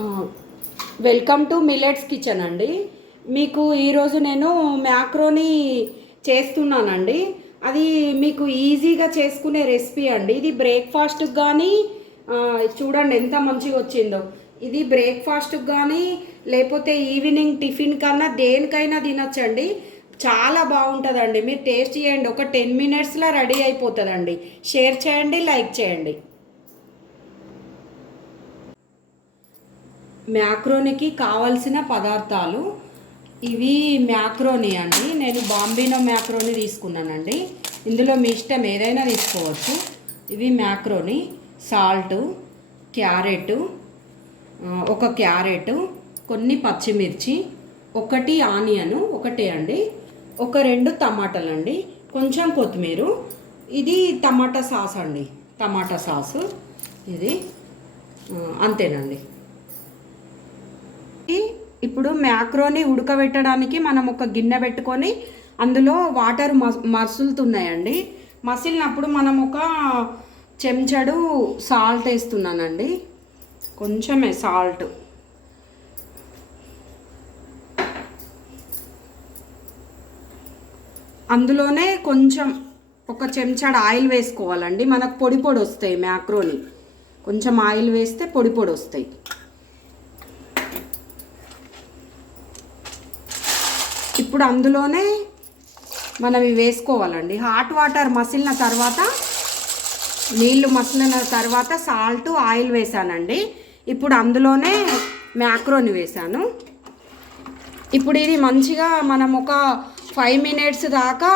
ఆ, welcome to millets kitchen అండి. మీకు ఈరోజు నేను మ్యాక్రోని చేస్తున్నానండి. అది మీకు ఈజీగా చేసుకునే రెసిపీ అండి. ఇది బ్రేక్ఫాస్ట్కి కానీ చూడండి ఎంత మంచిగా వచ్చిందో. ఇది బ్రేక్ఫాస్ట్కి కానీ లేకపోతే ఈవినింగ్ టిఫిన్ కన్నా దేనికైనా తినొచ్చండి. చాలా బాగుంటుందండి. మీరు టేస్ట్ చేయండి. ఒక 10 మినిట్స్లో రెడీ అయిపోతుందండి. షేర్ చేయండి, లైక్ చేయండి. మ్యాక్రోనికి కావలసిన పదార్థాలు ఇవి. మ్యాక్రోని అండి, నేను బాంబినో మ్యాక్రోని తీసుకున్నానండి. ఇందులో మీ ఇష్టం ఏదైనా తీసుకోవచ్చు. ఇవి మ్యాక్రోని, సాల్టు, క్యారెట్, ఒక క్యారెట్, కొన్ని పచ్చిమిర్చి, ఒకటి ఆనియను ఒకటే అండి, ఒక 2 టమాటాలు అండి, కొంచెం కొత్తిమీర. ఇది టమాటా సాస్ అండి, టమాటా సాసు ఇది. అంతేనండి. ఇప్పుడు మ్యాక్రోని ఉడకబెట్టడానికి మనం ఒక గిన్నె పెట్టుకొని అందులో వాటర్ మసులుతున్నాయండి. మసిలినప్పుడు మనం ఒక చెంచాడు సాల్ట్ వేస్తున్నానండి, కొంచెమే సాల్ట్. అందులోనే కొంచెం ఒక చెంచాడు ఆయిల్ వేసుకోవాలండి. మనకు పొడి పొడి వస్తాయి మ్యాక్రోని. కొంచెం ఆయిల్ వేస్తే పొడి పొడి వస్తాయి. ఇప్పుడు అందులోనే మనం ఇవి వేసుకోవాలండి. హాట్ వాటర్ మసిలిన తర్వాత, నీళ్లు మసిలిన తర్వాత సాల్ట్, ఆయిల్ వేసానండి. ఇప్పుడు అందులోనే మ్యాక్రోని వేసాను. ఇప్పుడు ఇది మంచిగా మనం ఒక 5 మినిట్స్ దాకా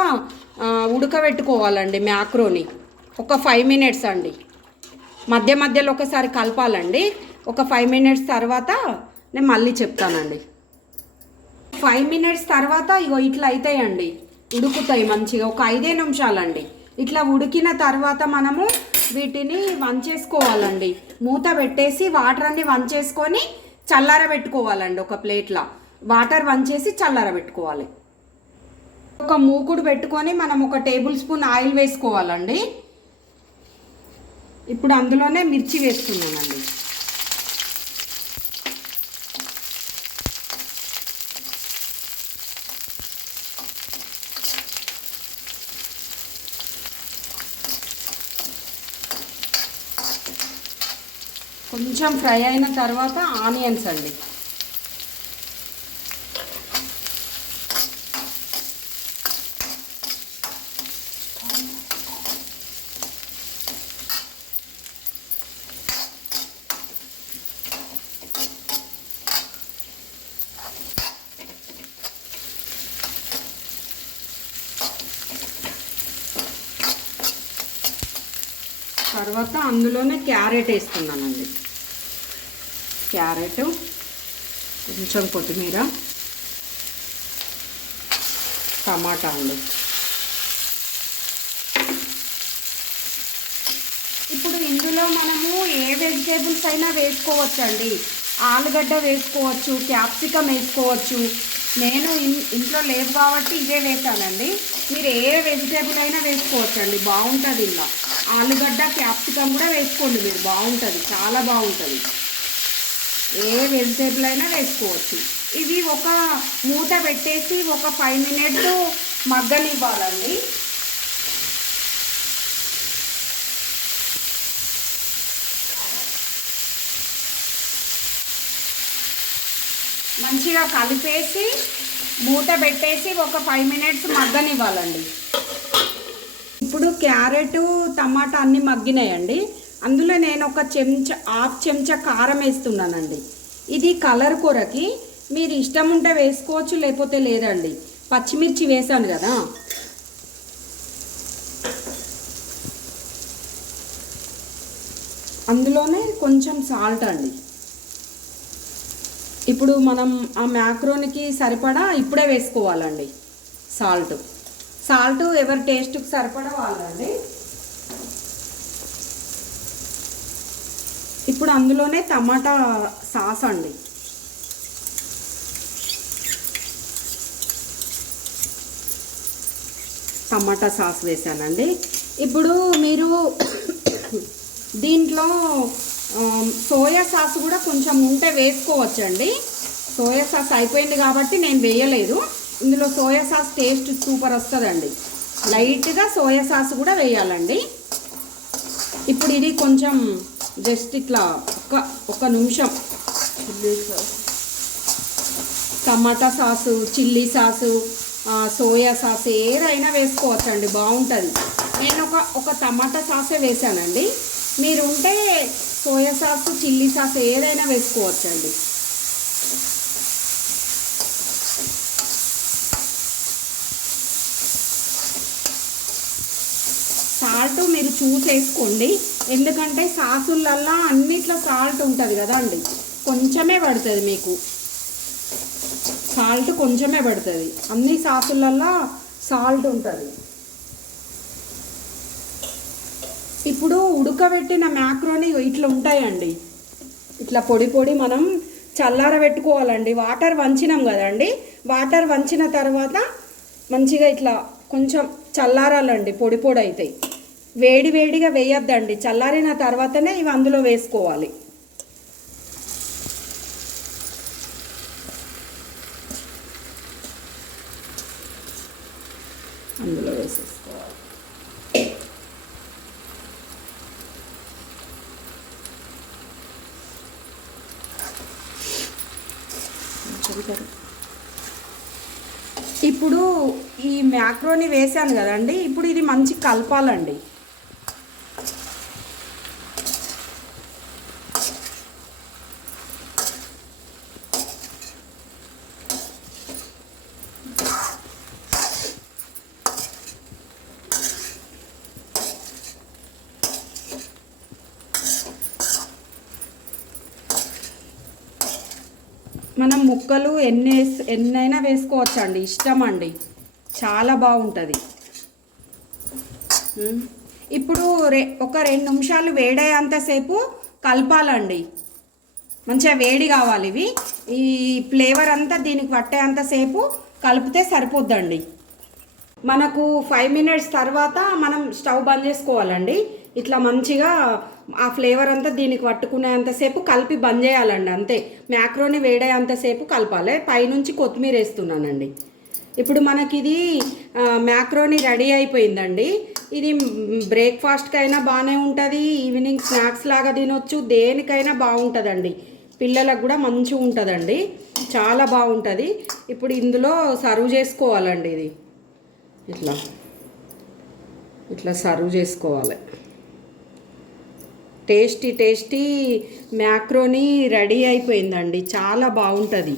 ఉడకబెట్టుకోవాలండి మ్యాక్రోని. ఒక 5 మినిట్స్ అండి. మధ్య మధ్యలో ఒకసారి కలపాలండి. ఒక 5 మినిట్స్ తర్వాత నేను మళ్ళీ చెప్తానండి. 5 మినిట్స్ తర్వాత ఇగో ఇట్లా అవుతాయండి, ఉడుకుతాయి మంచిగా. ఒక 5 నిమిషాలండి. ఇట్లా ఉడికిన తర్వాత మనము వీటిని వంచేసుకోవాలండి. మూత పెట్టేసి వాటర్ అన్ని వంచేసుకొని చల్లారబెట్టుకోవాలండి. ఒక ప్లేట్లో వాటర్ వంచేసి చల్లారబెట్టుకోవాలి. ఒక మూకుడు పెట్టుకొని మనం ఒక టేబుల్ స్పూన్ ఆయిల్ వేసుకోవాలండి. ఇప్పుడు అందులోనే మిర్చి వేస్తున్నానండి. కొంచెం ఫ్రై అయిన తర్వాత ఆనియన్స్ అండి. తర్వాత అందులోనే క్యారెట్ వేస్తున్నానండి. క్యారెట్, కొంచెం కొత్తిమీర, టమాటా అండి. ఇప్పుడు ఇందులో మనము ఏ వెజిటేబుల్స్ అయినా వేసుకోవచ్చండి. ఆలుగడ్డ వేసుకోవచ్చు, క్యాప్సికమ్ వేసుకోవచ్చు. నేను ఇంట్లో లేవు కాబట్టి ఇవే వేసానండి. మీరు ఏ వెజిటేబుల్ అయినా వేసుకోవచ్చండి, బాగుంటుంది. ఇలా ఆలుగడ్డ, క్యాప్సికమ్ కూడా వేసుకోండి మీరు, బాగుంటుంది, చాలా బాగుంటుంది. ఏ వెజిటేబుల్ అయినా వేసుకోవచ్చు. ఇవి ఒక మూత పెట్టేసి ఒక 5 మినిట్స్ మగ్గనివ్వాలండి. మంచిగా కలిపేసి మూత పెట్టేసి ఒక 5 మినిట్స్ మగ్గనివ్వాలండి. ఇప్పుడు క్యారెట్, టమాటా అన్నీ మగ్గినాయండి. అందులో నేను ఒక హాఫ్ చెంచా కారం వేస్తున్నానండి. ఇది కలర్ కొరకి, మీరు ఇష్టం ఉంటే వేసుకోవచ్చు, లేకపోతే లేదండి. పచ్చిమిర్చి వేసాను కదా. అందులోనే కొంచెం సాల్ట్ అండి. ఇప్పుడు మనం ఆ మ్యాక్రోనికి సరిపడా ఇప్పుడే వేసుకోవాలండి సాల్ట్ ఎవరి టేస్ట్కి సరిపడా వాళ్ళండి. ఇప్పుడు అందులోనే టమాటా సాస్ అండి. టమాటా సాస్ వేసానండి. ఇప్పుడు మీరు దీంట్లో సోయా సాస్ కూడా కొంచెం ఉంటే వేసుకోవచ్చండి. సోయా సాస్ అయిపోయింది కాబట్టి నేను వేయలేదు. ఇందులో సోయా సాస్ టేస్ట్ సూపర్ వస్తుందండి. లైట్గా సోయా సాస్ కూడా వేయాలండి. ఇప్పుడు ఇది కొంచెం జస్ట్ ఇట్లా ఒక నిమిషం tomato sauce, chilli sauce, soya sauce ఏదైనా వేసుకోవచ్చండి, బాగుంటుంది. నేను ఒక టమాటా సాసే వేసానండి. మీరు ఉంటే సోయా సాసు, చిల్లీ సాస్ ఏదైనా వేసుకోవచ్చండి. సాల్ట్ మీరు చూసేసుకోండి, ఎందుకంటే సాసులల్లా అన్నిట్లో సాల్ట్ ఉంటుంది కదా అండి. కొంచెమే పడుతుంది మీకు సాల్ట్, కొంచెమే పడుతుంది. అన్ని సాసులల్లా సాల్ట్ ఉంటుంది. ఇప్పుడు ఉడకబెట్టిన మ్యాక్రోని ఇట్లా ఉంటాయండి, ఇట్లా పొడి పొడి మనం చల్లారబెట్టుకోవాలండి. వాటర్ వంచినాం కదండి, వాటర్ వంచిన తర్వాత మంచిగా ఇట్లా కొంచెం చల్లారాలండి, పొడి పొడి అవుతాయి. వేడి వేడిగా వేయొద్దండి, చల్లారిన తర్వాతనే ఇవి అందులో వేసుకోవాలి. అందులో వేసేసుకోవాలి. ఇప్పుడు ఈ మ్యాక్రోని వేసాను కదండి, ఇప్పుడు ఇది మంచి కలపాలండి. మనం ముక్కలు ఎన్నైనా వేసుకోవచ్చండి, ఇష్టం అండి, చాలా బాగుంటుంది. ఇప్పుడు ఒక 2 నిమిషాలు వేడయ్యేంతసేపు కలపాలండి. మంచిగా వేడి కావాలి ఇవి, ఈ ఫ్లేవర్ అంతా దీనికి పట్టేంతసేపు కలిపితే సరిపోద్దండి. మనకు 5 మినిట్స్ తర్వాత మనం స్టవ్ బంద్ చేసుకోవాలండి. ఇట్లా మంచిగా ఆ ఫ్లేవర్ అంతా దీనికి పట్టుకునేంతసేపు కలిపి బంద్ చేయాలండి, అంతే. మ్యాక్రోని వేడేంతసేపు కలపాలి. పైనుంచి కొత్తిమీర వేస్తున్నానండి. ఇప్పుడు మనకి ఇది మ్యాక్రోని రెడీ అయిపోయిందండి. ఇది బ్రేక్ఫాస్ట్కి అయినా బాగానే ఉంటుంది, ఈవినింగ్ స్నాక్స్ లాగా తినొచ్చు, దేనికైనా బాగుంటుందండి. పిల్లలకు కూడా మంచిగా ఉంటుందండి, చాలా బాగుంటుంది. ఇప్పుడు ఇందులో సర్వ్ చేసుకోవాలండి. ఇది ఇట్లా సర్వ్ చేసుకోవాలి. టేస్టీ మ్యాక్రోని రెడీ అయిపోయిందండి, చాలా బాగుంటుంది.